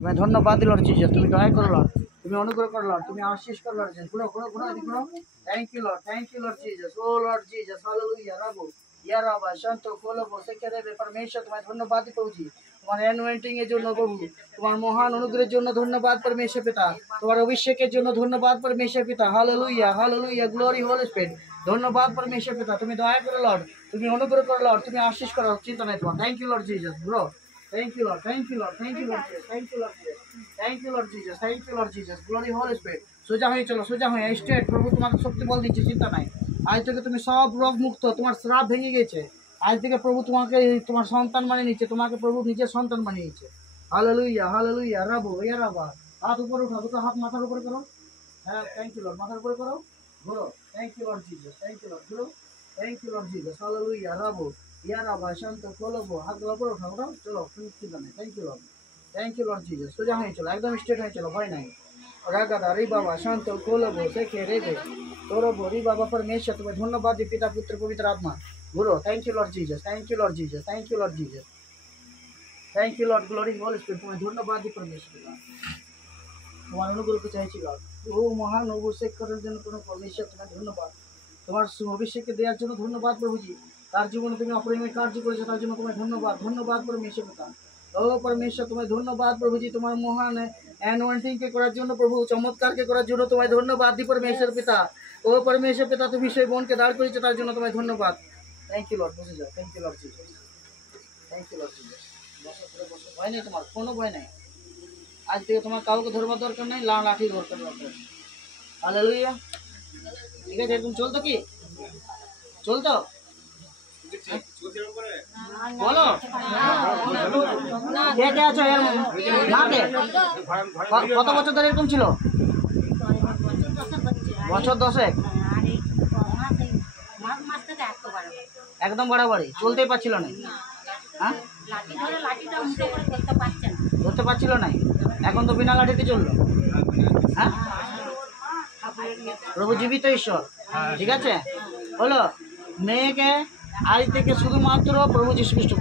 तुम्हें धन्यवाद Lord Jesus, तुम्हें दया करो लॉर्ड, तुम्हें अनुग्रह करो लॉर्ड, तुम्हें आशीष करो लॉर्ड जीसस। गुणो गुणो गुणो गुणो। Thank you Lord Jesus. Oh Lord Jesus, hallelujah. रबो या राबा शांतो कोलोबो सेके देवे परमेश्वर, तुम्हें धन्यवाद प्रभु जी, তোমার অ্যানোয়েন্টিং এর জন্য প্রভু, তোমার মহান অনুগ্রহের জন্য ধন্যবাদ পরমেশ্বর পিতা, তোমার অভিষেকের জন্য ধন্যবাদ পরমেশ্বর পিতা। Hallelujah hallelujah, glory holy spirit. ধন্যবাদ পরমেশ্বর পিতা, তুমি দয়া করো লর্ড, তুমি অনুগ্রহ করো লর্ড, তুমি আশীষ করো, চিন্তা নাই তোমার। Thank you Lord Jesus bro, thank you Lord, thank you Lord, thank you Lord, thank you Lord, thank you Lord Jesus, thank you Lord Jesus. Glory holy spirit. সোজা হয়ে চলো, সোজা হয়ে স্ট্রেট। প্রভু তোমাকে শক্তি বল দিচ্ছে, চিন্তা নাই। আজ থেকে তুমি সব রোগ মুক্ত, তোমার শ্রাপ ভেঙে গেছে। আজ থেকে প্রভু তোমাকে তোমার সন্তান বানিয়ে নিচ্ছে, তোমাকে প্রভু নিজের সন্তান বানিয়ে নিচ্ছে। Hallelujah hallelujah. রাবো ইয়া রাবা, হাত উপরে উঠাও, দুটো হাত মাথার উপরে করো। হ্যাঁ, থ্যাংক ইউ লর্ড, মাথার উপরে করো, ঘোরো। Thank you Lord Jesus, thank you Lord, ঘোরো। Thank you Lord Jesus. Hallelujah. রাবো ইয়া রাবা শান্ত কোলবো, হাতগুলো উপরে উঠাও, উঠাও, চলো, কোনো চিন্তা নেই। Thank you Lord, thank you Lord Jesus. সোজা হয়ে চলো, একদম স্ট্রেট হয়ে চলো, ভয় নাই। রাগাদা রি বাবা শান্ত কোলবো সেকে রেগে তোরবো রি বাবা परमेश्वर, तुम्हें धन्यवाद दी पिता पुत्र पवित्र आत्मा। गुरु, thank you Lord Jesus, thank you Lord Jesus, thank you Lord Jesus, thank you Lord glory Holi spirit. तुम्हें धन्यवाद दी परमेश्वर, তোমার অনুগ্রহকে চাইছি লর্ড। ও মহান অভিষেক করার জন্য কোনো পরমেশ্বর, তোমার ধন্যবাদ। তোমার অভিষেককে দেওয়ার জন্য ধন্যবাদ প্রভুজি। তার জীবনে তুমি অপরিমেয় কার্য করেছো, তার জন্য তোমায় ধন্যবাদ। ধন্যবাদ পরমেশ্বর পিতা। ও পরমেশ্বর, তোমায় ধন্যবাদ প্রভুজি। তোমার মহান অ্যানোয়েন্টিংকে করার জন্য প্রভু, চমৎকারকে করার জন্য তোমায় ধন্যবাদ দি পরমেশ্বর পিতা। ও পরমেশ্বর পিতা, তুমি সেই বোনকে দাঁড় করেছো, তার জন্য তোমায় ধন্যবাদ। থ্যাংক ইউ লর্ড, বসে যাও। Thank you Lord Jesus, thank you Lord Jesus. বসো, বসো, ভয় নেই তোমার, কোনো ভয় নেই। আজ থেকে তোমার কাউকে ধরবার দরকার নেই, লাঠি দরকার দরকার। হালেলুয়া। ঠিক আছে, এরকম চলতো কি? চলতো? বলো কে কে আছো এর মাকে? কত বছর ধরে এরকম ছিল? বছর 10। একদম বাড়াবাড়ি, চলতেই পারছিল না। হ্যাঁ, ধরতে পারছিল না। এখন তো বিনা লাঠিতে চললো। হ্যাঁ, প্রভু জীবিত ঈশ্বর। ঠিক আছে, হলো মেয়েকে আজ থেকে শুধুমাত্র প্রভু যীশু খ্রিস্ট।